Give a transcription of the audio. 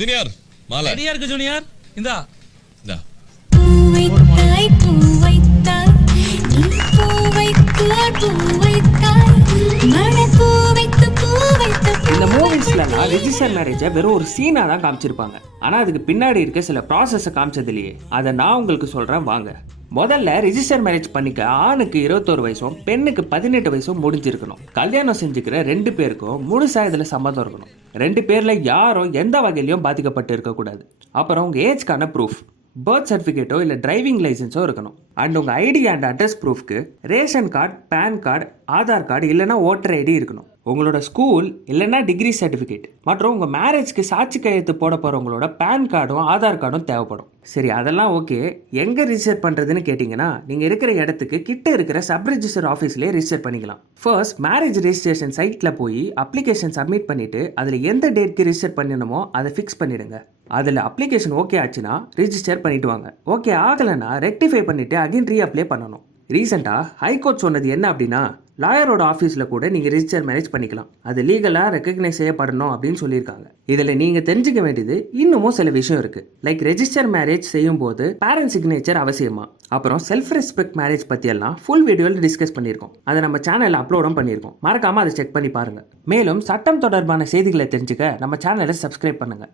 Senior மாலை ரெடியா இருக்கு ஜூனியர். இந்தா இந்தா. இந்த மூவிஸ்லாம் ரிஜிஸ்டர் மேரேஜை வெறும் ஒரு சீனா தான் காமிச்சிருப்பாங்க. ஆனா அதுக்கு பின்னாடி இருக்க சில ப்ராசஸை காமிச்சது இல்லையே. அதை நான் உங்களுக்கு சொல்றேன் வாங்க. முதல்ல ரிஜிஸ்டர் மேரேஜ் பண்ணிக்க ஆணுக்கு 21 வயசும் பெண்ணுக்கு 18 வயசும் முடிஞ்சிருக்கணும். கல்யாணம் செஞ்சுக்கிற 2 பேருக்கும் முழுசா இதுல சம்மதம் இருக்கணும். 2 பேர்ல யாரும் எந்த வகையிலையும் பாதிக்கப்பட்டு இருக்கக்கூடாது. அப்புறம் உங்க ஏஜ்க்கான ப்ரூஃப், பர்த் சர்டிஃபிகேட்டோ இல்லை டிரைவிங் லைசன்ஸோ இருக்கணும். அண்ட் உங்கள் ஐடி அண்ட் அட்ரஸ் ப்ரூஃப்க்கு ration card, PAN card, Aadhaar card இல்லைனா ஓட்டர் ஐடி இருக்கணும். உங்களோட ஸ்கூல் இல்லைனா டிகிரி சர்டிஃபிகேட் மற்றும் உங்கள் மேரேஜ்க்கு சாட்சி கையெழுத்து போட போகிறவங்களோட பேன் கார்டும் ஆதார் கார்டும் தேவைப்படும். சரி, அதெல்லாம் ஓகே. எங்கே ரிஜிஸ்டர் பண்ணுறதுன்னு கேட்டிங்கன்னா நீங்கள் இருக்கிற இடத்துக்கு கிட்ட இருக்கிற சப் ரிஜிஸ்டர் ஆஃபீஸ்லேயே ரிஜிஸ்டர் பண்ணிக்கலாம். ஃபர்ஸ்ட் மேரேஜ் ரெஜிஸ்ட்ரேஷன் சைட்டில் போய் அப்ளிகேஷன் சப்மிட் பண்ணிவிட்டு அதில் எந்த டேட்க்கு ரிஜிஸ்டர் பண்ணணுமோ அதை ஃபிக்ஸ் பண்ணிவிடுங்க. அதில் அப்ளிகேஷன் ஓகே ஆச்சுன்னா ரிஜிஸ்டர் பண்ணிட்டு வாங்க. ஓகே ஆகலைன்னா ரெக்டிஃபை பண்ணிவிட்டு அகைன் ரீஅப்ளை பண்ணணும். ரீசெண்டாக ஹைகோர்ட் சொன்னது என்ன அப்படின்னா, லாயரோட ஆஃபீஸில் கூட நீங்கள் ரிஜிஸ்டர் மேரேஜ் பண்ணிக்கலாம். அது லீகலாக ரெக்கக்னைஸ் செய்யப்படணும் அப்படின்னு சொல்லியிருக்காங்க. இதில் நீங்கள் தெரிஞ்சுக்க வேண்டியது இன்னமும் சில விஷயம் இருக்குது. லைக் ரெஜிஸ்டர் மேரேஜ் செய்யும் போது பேரண்ட் சிக்னேச்சர் அவசியமா, அப்புறம் செல்ஃப் ரெஸ்பெக்ட் மேரேஜ் பற்றியெல்லாம் ஃபுல் வீடியோவில் டிஸ்கஸ் பண்ணியிருக்கோம். அதை நம்ம சேனலில் அப்லோடும் பண்ணியிருக்கோம். மறக்காமல் அதை செக் பண்ணி பாருங்கள். மேலும் சட்டம் தொடர்பான செய்திகளை தெரிஞ்சுக்க நம்ம சேனலை சப்ஸ்கிரைப் பண்ணுங்கள்.